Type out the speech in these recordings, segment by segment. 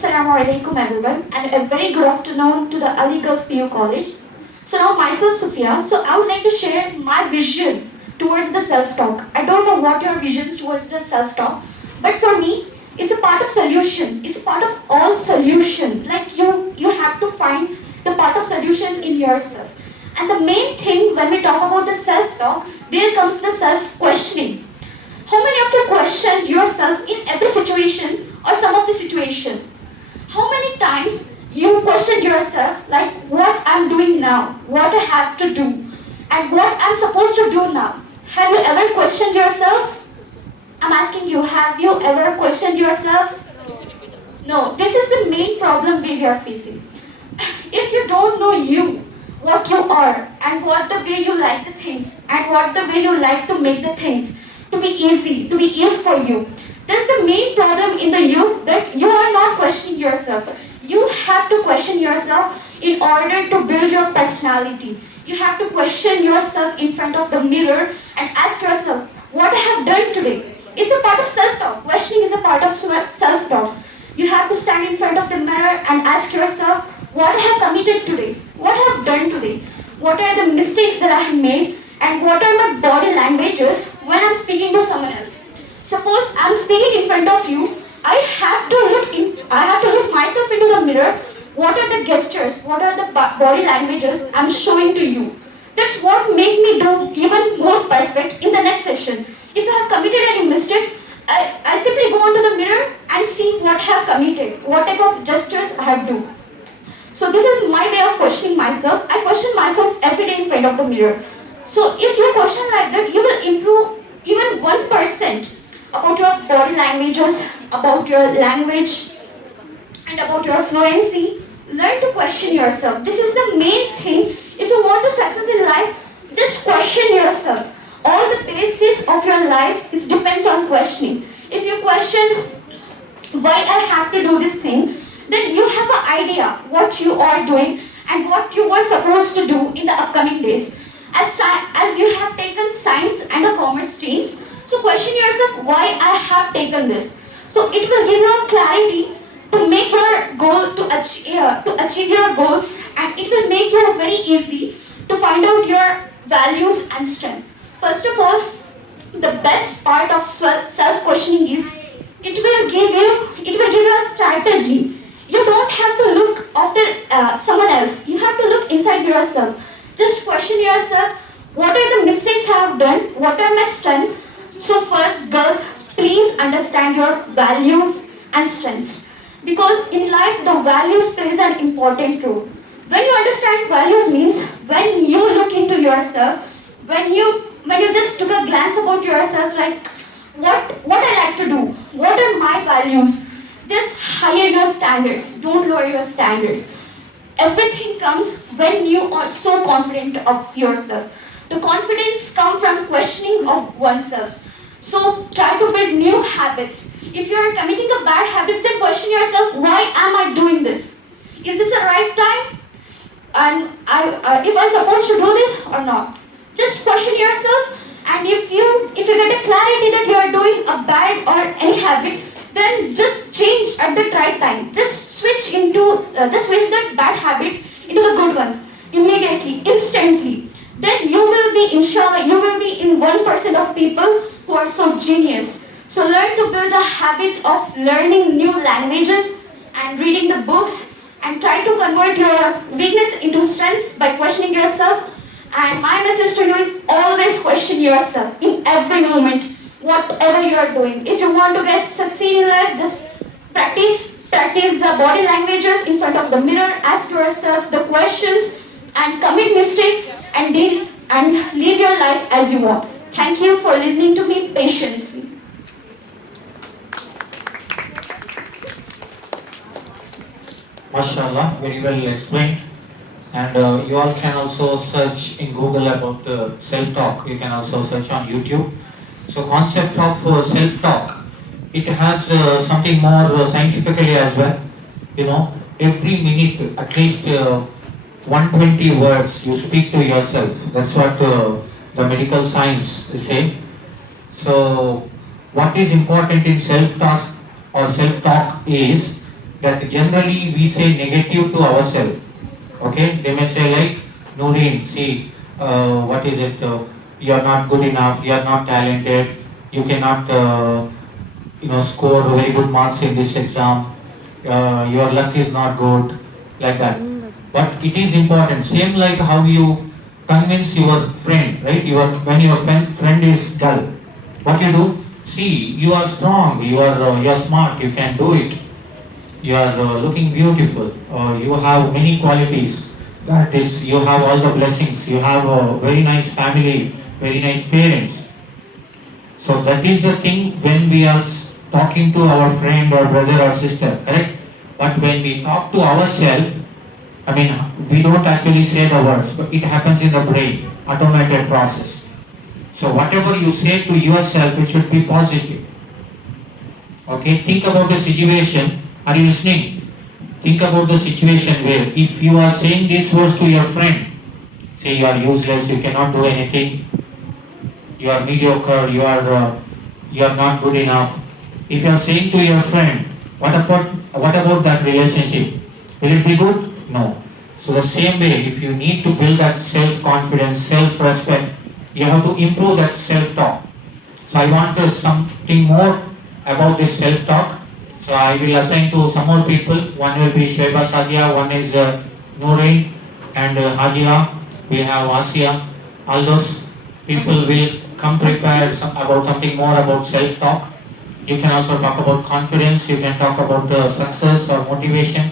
Assalamu alaikum everyone and a very good afternoon to the Ali Girls PU College. So now myself Sophia, so I would like to share my vision towards the self-talk. I don't know what your visions towards the self-talk, but for me, it's a part of solution. It's a part of all solution. Like you have to find the part of solution in yourself. And the main thing when we talk about the self-talk, there comes the self-questioning. How many of you questioned yourself in every situation or some of the situation? How many times you questioned yourself like what I'm doing now, what I have to do, and what I'm supposed to do now? Have you ever questioned yourself? I'm asking you, have you ever questioned yourself? No, this is the main problem we are facing. If you don't know you, what you are, and what the way you like the things, and what the way you like to make the things to be easy for you, that's the main problem in the you, that you are not questioning yourself. You have to question yourself in order to build your personality. You have to question yourself in front of the mirror and ask yourself, what I have done today? It's a part of self-talk. Questioning is a part of self-talk. You have to stand in front of the mirror and ask yourself, what I have committed today? What I have done today? What are the mistakes that I have made? And what are my body languages when I'm speaking to someone else? Suppose I'm speaking in front of you, I have to look myself into the mirror. What are the gestures? What are the body languages I'm showing to you? That's what make me do even more perfect in the next session. If I have committed any mistake, I simply go onto the mirror and see what I have committed, what type of gestures I have do. So this is my way of questioning myself. I question myself every day in front of the mirror. So if you question like that, you will improve even 1% about your body languages, about your language, and about your fluency. Learn to question yourself. This is the main thing. If you want to success in life, just question yourself. All the basis of your life is depends on questioning. If you question why I have to do this thing, then you have an idea what you are doing and what you were supposed to do in the upcoming days. As you have taken science and the commerce streams, so question yourself why I have taken this. So it will give you clarity to make your goal to achieve your goals, and it will make you very easy to find out your values and strength. First of all, the best part of self-questioning is it will give you a strategy. You don't have to look after someone else. You have to look inside yourself. Just question yourself, what are the mistakes I have done? What are my strengths? So first, girls, please understand your values and strengths. Because in life, the values plays an important role. When you understand values means, when you look into yourself, when you just took a glance about yourself, like what I like to do, what are my values, just higher your standards, don't lower your standards. Everything comes when you are so confident of yourself. The confidence comes from questioning of oneself. So try to build new habits. If you are committing a bad habit, then question yourself, why am I doing this? Is this the right time? And if I'm supposed to do this or not? Just question yourself, and if you get a clarity that you are doing a bad or any habit, then just change at the right time. Just switch the bad habits into the good ones immediately, instantly. Then you will be, inshallah, you will be in 1% of people who are so genius. So learn to build the habits of learning new languages and reading the books, and try to convert your weakness into strengths by questioning yourself. And my message to you is always question yourself in every moment, whatever you are doing. If you want to succeed in life, just practice the body languages in front of the mirror, ask yourself the questions, and commit mistakes, and live your life as you want. Thank you for listening to me patiently. MashaAllah, very well explained. And you all can also search in Google about self-talk. You can also search on YouTube. So concept of self-talk, it has something more scientifically as well. You know, every minute at least 120 words you speak to yourself. That's what the medical science is saying. So what is important in self-talk or self-talk is that generally we say negative to ourselves. Okay, they may say like, Noreen, see, what is it? You are not good enough. You are not talented. You cannot, score very good marks in this exam. Your luck is not good, like that. But it is important. Same like how you convince your friend, right? When your friend is dull, what you do? See, you are strong. You are smart. You can do it. You are looking beautiful. You have many qualities. That is, you have all the blessings. You have a very nice family, very nice parents. So that is the thing when we are talking to our friend or brother or sister, correct? But when we talk to ourselves, I mean, we don't actually say the words, but it happens in the brain, automated process. So whatever you say to yourself, it should be positive. Okay, think about the situation. Are you listening? Think about the situation where if you are saying these words to your friend, say you are useless, you cannot do anything, you are mediocre, you are not good enough. If you are saying to your friend, what about that relationship? Will it be good? No. So the same way, if you need to build that self-confidence, self-respect, you have to improve that self-talk. So I want something more about this self-talk. So I will assign to some more people. One will be Sheba Sadia, one is Noreen and Hajira. We have Asia. All those people will come prepared about something more about self-talk. You can also talk about confidence. You can talk about success or motivation.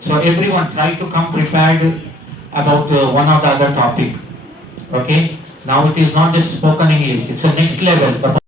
So everyone try to come prepared about one or the other topic. Okay. Now it is not just spoken English. It's a next level.